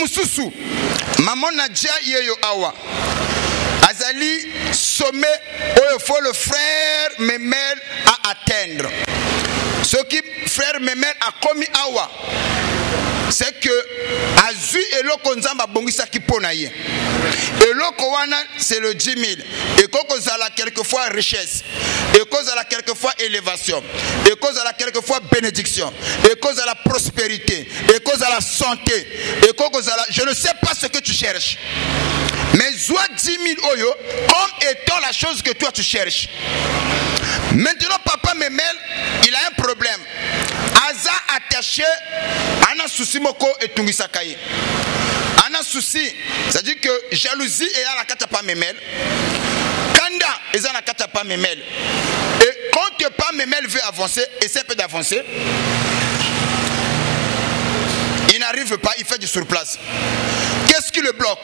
mususu maman Nadia yeyo awa azali sommet où il faut le frère Memel à atteindre. Ce qui frère Memel a commis awa, c'est que Azu eloko nzamba bongisa kipona ye. Eloko wana c'est le 10 000. Et koko zala quelquefois richesse. Et koko zala quelquefois élévation. Et koko zala quelquefois bénédiction. Et koko zala prospérité. Et koko zala santé. Et koko zala je ne sais pas ce que tu cherches. Mais zoa 10 000 oyo comme étant la chose que toi tu cherches. Maintenant papa Memel, il a un problème. Aza attaché ana souci moko etungisa kaye. Ana souci, c'est-à-dire que jalousie est à la katapa Memel. Kanda est à la katapa Memel. Et quand pas Memel veut avancer, essaie peu d'avancer. Il n'arrive pas, il fait du surplace. Qu'est-ce qui le bloque?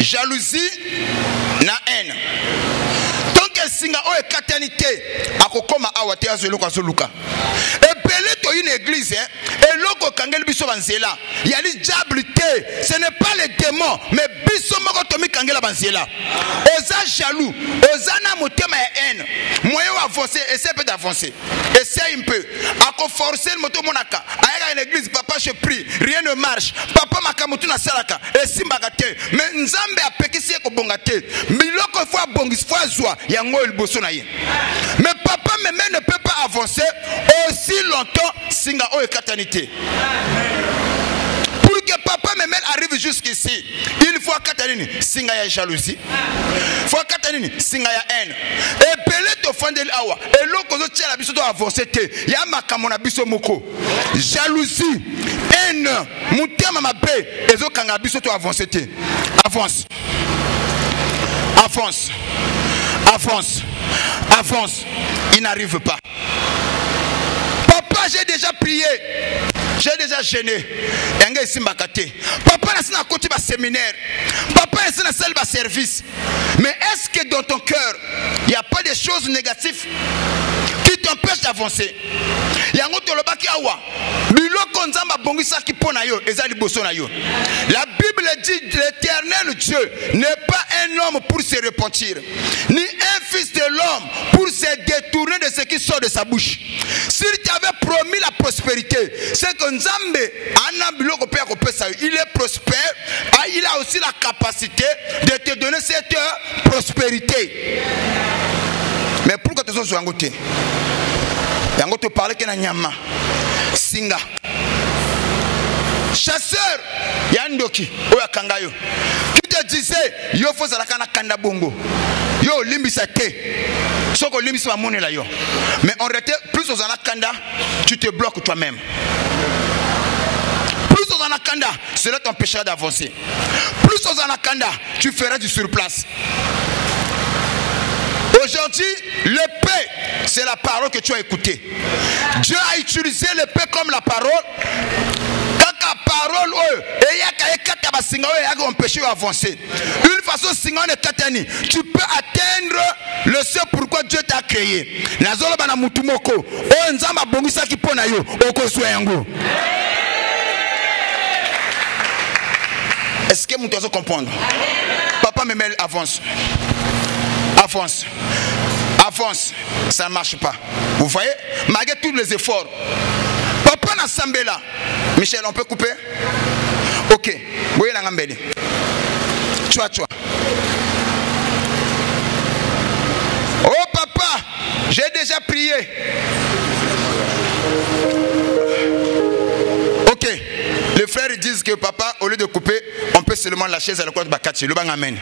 Jalousie, na haine. Tant que singa o e katernité, akokoma awate azelo kwa zoluka. Et belé to une église, et loko kangel biso banzela. Yali diable te, ce n'est pas les démons, mais biso moko tomi kangela banzela. Oza jaloux, oza na motema ya haine. Moyen avancer, essaie peu d'avancer. Essaye un peu. Ako forcer le moto monaka. Aïga une église, papa je prie, rien ne marche. Papa makamutu na salaka, et simbagate. Mais nzambe a pekisi ko bongate. Miloko fois bongis fois zoa, yango il bosso na ye. Mais papa même ne peut pas avancer aussi longtemps singa o katanité. Pour que papa même arrive jusqu'ici, il faut katanini singa ya jalousie. Faut katanini singa ya haine. Et belé to fondel awa. Et loko zo tia la biso do avancer te. Ya makamona biso moko. Jalousie, haine, mutema mabe ezo kanga biso to avancer te. Avance. Avance. Avance. Avance. Il n'arrive pas. Papa, j'ai déjà prié. J'ai déjà gêné. Papa, n'a pas côté de séminaire. Papa, n'a pas salle de service. Mais est-ce que dans ton cœur, il n'y a pas des choses négatives qui t'empêchent d'avancer? La Bible dit l'éternel Dieu n'est pas un homme pour se repentir, ni un fils de l'homme pour se détourner de ce qui sort de sa bouche. S'il t'avait promis la prospérité, c'est que Nzambe, il est prospère, il a aussi la capacité de te donner cette prospérité. Mais pourquoi tu es en côté? Yango te parle que na nyama singa chasseur yandoki oya kangayo qui te disait yo faut zalaka na kanda bongo yo limbisa te soko limbisa ba monela yo mais en réalité plus aux anakanda tu te bloques toi-même, plus aux anakanda cela t'empêchera d'avancer, plus aux anakanda tu feras du surplace. Aujourd'hui, l'épée, c'est la parole que tu as écoutée. Dieu a utilisé l'épée comme la parole. Quand la parole, empêcher d'avancer. Une façon, tu peux atteindre le ce pourquoi Dieu t'a créé. Est-ce que vous pouvez comprendre? Papa Memel avance. Avance. Avance. Ça ne marche pas. Vous voyez? Malgré tous les efforts. Papa n'a semblé là. Michel, on peut couper? Ok. Vous voyez la gambelle. Tu vois. Oh papa, j'ai déjà prié. Ok. Les frères disent que papa, au lieu de couper, on peut seulement la chaise à la côte de Bakati. Le bang amen.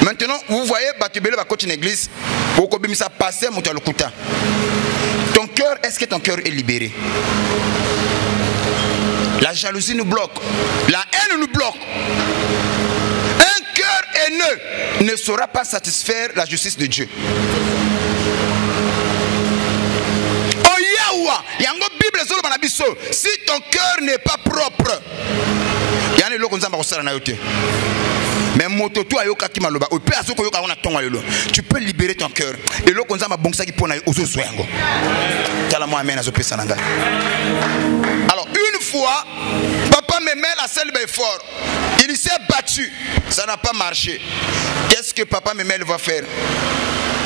Maintenant, vous voyez, Batubele va continuer l'église. Pour que ça passe, ton cœur, est-ce que ton cœur est libéré? La jalousie nous bloque. La haine nous bloque. Un cœur haineux ne saura pas satisfaire la justice de Dieu. Oh Yango Bible si ton cœur n'est pas propre, mais tu peux libérer ton cœur. Et là, alors une fois, papa Memel a celle fort. Il s'est battu. Ça n'a pas marché. Qu'est-ce que papa Memel va faire?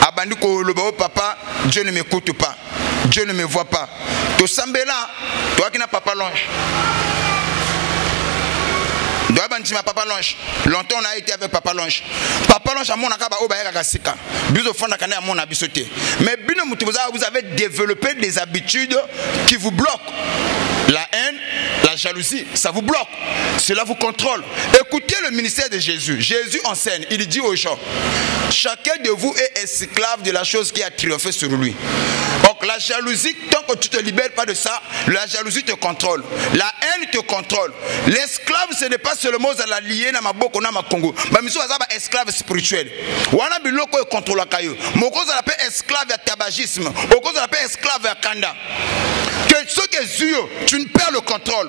Abandiko le papa, Dieu ne m'écoute pas. Dieu ne me voit pas. To sambela, toi qui n'as papa longe. Papa Longe. Longtemps on a été avec Papa Longe. Papa Longe a mon akaba obaya kasika. Biso fonda kana a mon abisoté. Mais bino mutubuza vous avez développé des habitudes qui vous bloquent. La haine, la jalousie, ça vous bloque. Cela vous contrôle. Écoutez le ministère de Jésus. Jésus enseigne, il dit aux gens, chacun de vous est esclave de la chose qui a triomphé sur lui. Donc la jalousie, tant que tu ne te libères pas de ça, la jalousie te contrôle. La haine te contrôle. L'esclave, ce n'est pas seulement la liée na maboko na makongo. Mais miso azaba esclave spirituel. Wana biloko contrôle kayo. Moko za l'appelle esclave à tabagisme. Moko za l'appelle esclave à kanda. Que ce que tu ne perds le contrôle.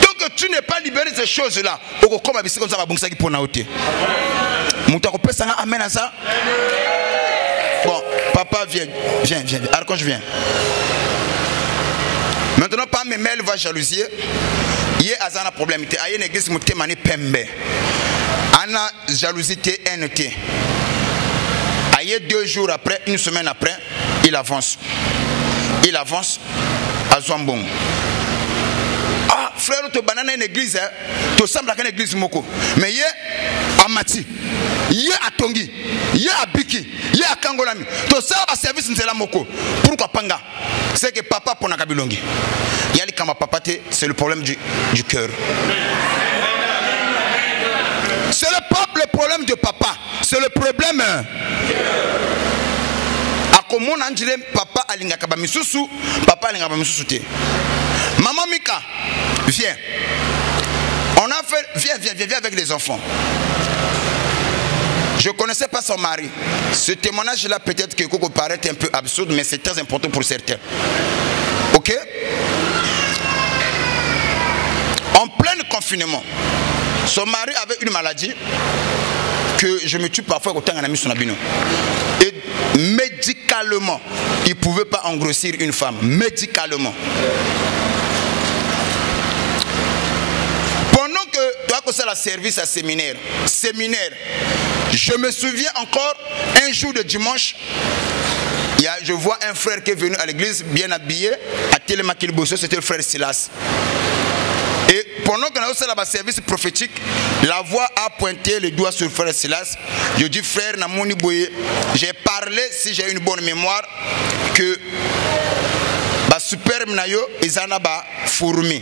Tant que tu n'es pas libéré de ces choses-là, oko koma bisi comme ça va bongsa ki pona oté. Moutako pesa na amen à ça. Bon, papa viens. Archange viens. Maintenant, pas mes mails va jalousier. Il y a un problème. Il y a une église qui m'a pembe. Ana jalousie NT. Il y a 2 jours après, 1 semaine après, il avance. Il avance à Zouambong. Ah, frère, tu banane une église, tu sembles à une église moko. Mais il y a à Mati, il y a à Tongi, il y a à Biki, il y a à Kangolami. Tu sais à service de la moko. Pourquoi Panga? C'est que papa pour Nakabilongi. Il y a les kama papa, c'est le problème du cœur. C'est le problème de papa. C'est le problème. Comment on dit papa alinga kaba misusu, papa alinga kaba misusu te. Maman Mika, viens. On a fait, viens avec les enfants. Je ne connaissais pas son mari. Ce témoignage-là, peut-être que Coco paraît un peu absurde, mais c'est très important pour certains. Ok? En plein confinement, son mari avait une maladie que je me tue parfois au temps où on a mis son abino. Et médicalement, il ne pouvait pas engrossir une femme. Médicalement. Pendant que toi, ça la service à séminaire, je me souviens encore, un jour de dimanche, je vois un frère qui est venu à l'église, bien habillé, à Télémakilbosso, c'était le frère Silas. Et pendant qu'on a aussi là-bas service prophétique, la voix a pointé le doigt sur le frère Silas. Je dis, frère Namoni Boye, j'ai parlé, si j'ai une bonne mémoire, que superbe nayo ezana ba fourmi.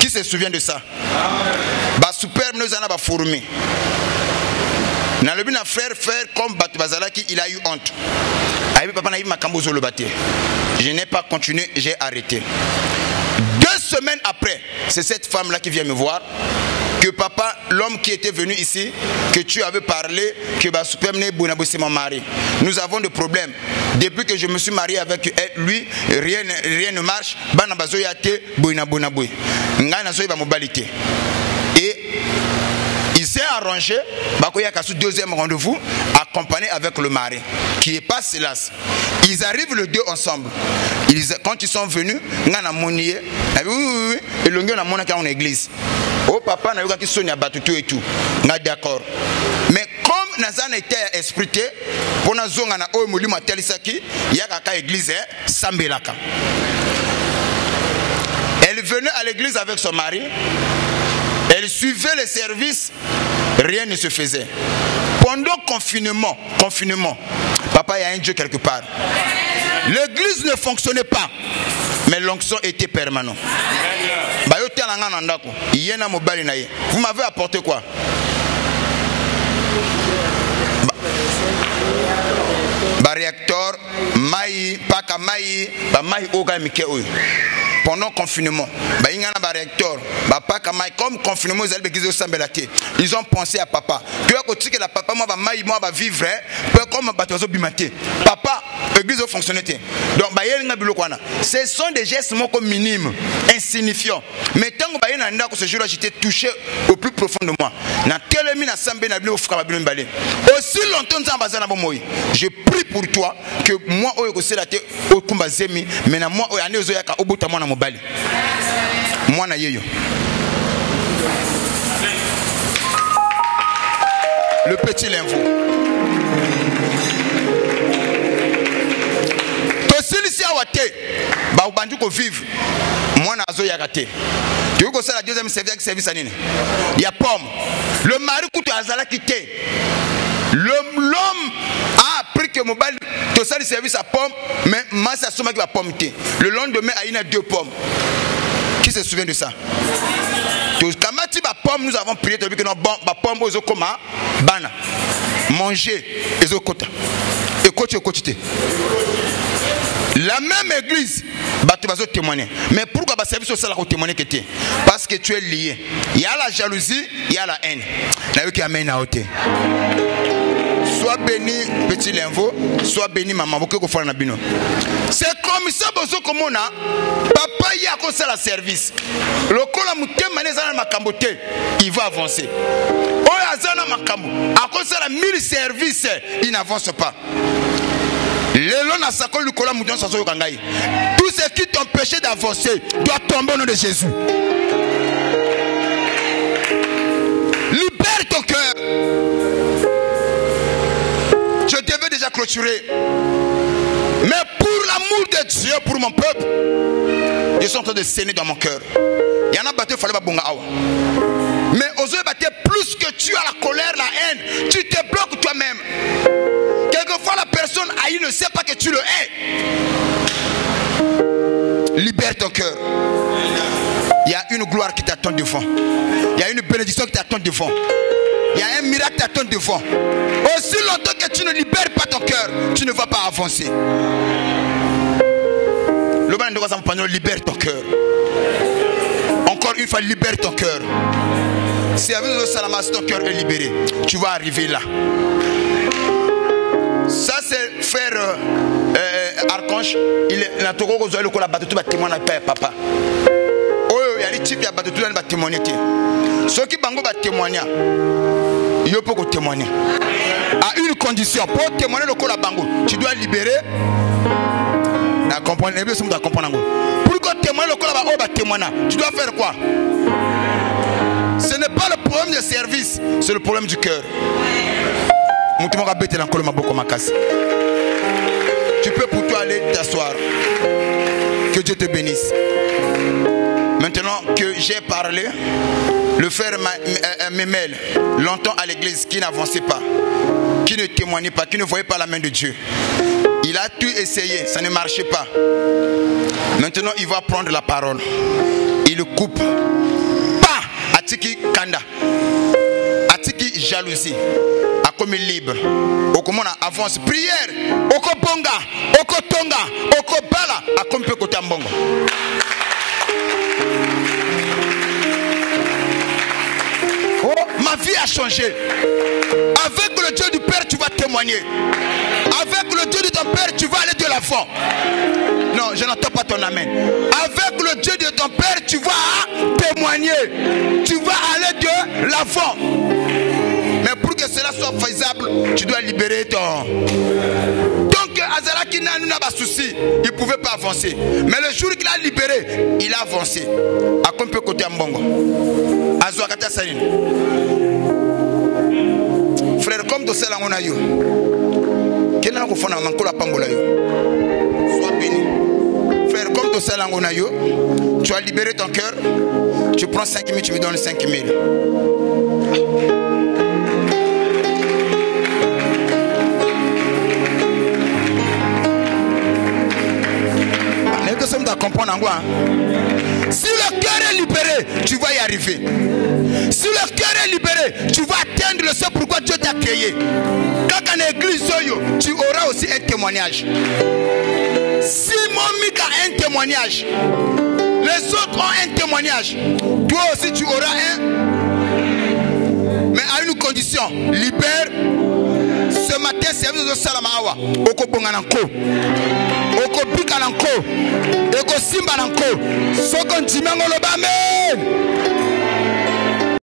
Qui se souvient de ça? Superbe nayo ezana ba fourmi. Na le bina frère comme Batubazalaki, il a eu honte. Je n'ai pas continué, j'ai arrêté. 2 semaines après, c'est cette femme-là qui vient me voir, que papa, l'homme qui était venu ici, que tu avais parlé, que c'est mon mari. Nous avons des problèmes. Depuis que je me suis marié avec lui, rien ne marche. Et il s'est arrangé, il y a un deuxième rendez-vous, accompagné avec le mari, qui est pas Silas. Ils arrivent les deux ensemble. Quand ils sont venus, ils ont en église. Oh papa, n'a eu qui sonne à Batutu et tout. D'accord. Mais comme Nazan était esprité, pour nous on a eu molima telisaki, il y a une église Sambelaka. Elle venait à l'église avec son mari. Elle suivait les services, rien ne se faisait. Pendant confinement, papa, il y a un Dieu quelque part. L'église ne fonctionnait pas, mais l'onction était permanente. Vous m'avez apporté quoi? Réacteur, maï, paka maï, maï oga mike oyo. Pendant le confinement, comme confinement, ils ont pensé à papa. Que la papa va vivre comme papa, l'église va fonctionner. Donc, ce sont des gestes minimes, insignifiants. Mais tant que ce jour-là, j'étais touché au plus profond de moi. Aussi longtemps, je prie pour toi que moi, mais moi, moi na yeyo. Le petit l'info. Tosilisi awate ba ubandu ko vivre. Mwana azo yakate. Tu veux que ça la deuxième service anine. Il y a pomme. Le mari kuto azala quitté. L'homme a appris que mobile tout ça le service à pomme mais massa soma qui va pomme. Le lendemain il y a 2 pommes. Qui se souvient de ça? Kamati ba pomme nous avons prié depuis que nos pomme aux okoma bana manger les okota et coach. La même église tu vas témoigner. Mais pourquoi ba service social à témoigner que tu? Parce que tu es lié. Il y a la jalousie, il y a la haine. Na qui amène à ôter. Sois béni petit l'info, sois béni maman beaucoup ko fala na bino. C'est comme ça bozo komona papa y a comme ça la service. Le kola mutema nezana makambote, il va avancer. Oya azana makambo, à cause de la 1000 services, il n'avance pas. Tout ce qui t'empêchait d'avancer doit tomber au nom de Jésus. Libère ton cœur. Je devais déjà clôturer. Mais pour l'amour de Dieu, pour mon peuple, je suis en train de saigner dans mon cœur. Il y en a battu, il fallait pas bonga awa. Mais aux yeux battu, plus que tu as la colère, la haine, tu te bloques toi-même. Quelquefois la personne haïe ne sait pas que tu le hais. Libère ton cœur. Il y a une gloire qui t'attend devant. Il y a une bénédiction qui t'attend devant. Il y a un miracle qui t'attend devant. Aussi longtemps que tu ne libères pas ton cœur, tu ne vas pas avancer. Le bon endroit, libère ton cœur. Encore une fois, libère ton cœur. Si avec le salamas, ton cœur est libéré, tu vas arriver là. Ça c'est frère Archange. Il a tout le coup la battu tout témoin na papa. Oh il y a les types ya battu tout na témoigner. Ceux qui bango ba témoigner. Il peut témoigner. À une condition pour témoigner le coup la bango, tu dois libérer. Na comprendre les besoins de comprendre. Pour que témoigner le coup la ba témoigner, tu dois faire quoi? Ce n'est pas le problème de service, c'est le problème du cœur. Tu peux pour toi aller t'asseoir. Que Dieu te bénisse. Maintenant que j'ai parlé, le frère Memel, longtemps à l'église, qui n'avançait pas, qui ne témoignait pas, qui ne voyait pas la main de Dieu. Il a tout essayé, ça ne marchait pas. Maintenant il va prendre la parole. Il le coupe. Pas Atiki Kanda. Atiki jalousie. Comme libre, au comment on avance, prière, au bonga, au tonga, au bala, à comme peut côté mbongo. Oh, ma vie a changé. Avec le Dieu du Père, tu vas témoigner. Avec le Dieu de ton Père, tu vas aller de l'avant. Non, je n'entends pas ton amen. Avec le Dieu de ton Père, tu vas témoigner. Tu vas aller de l'avant. Mais pour que cela soit faisable, tu dois libérer ton... Donc, Azalaki n'a pas de souci. Il ne pouvait pas avancer. Mais le jour qu'il a libéré, il a avancé. À quoi peut côté Mbongo? Azouakata Saline. Frère, comme de cela, on a eu. Quel est le fond de la Pangola? Sois béni. Frère, comme de cela, on a eu. Tu as libéré ton cœur. Tu prends 5 000, tu me donnes 5 000. Si le cœur est libéré, tu vas y arriver. Si le cœur est libéré, tu vas atteindre le seul pourquoi Dieu t'a créé. Quand en église, tu auras aussi un témoignage. Si mon Mika a un témoignage, les autres ont un témoignage, toi aussi tu auras un. Mais à une condition, libère. Ce matin, c'est de Salamawa. Oko Bongananko. Oko Bikalanko. Oko Simbalanko. Sokon Timangolo Bamen.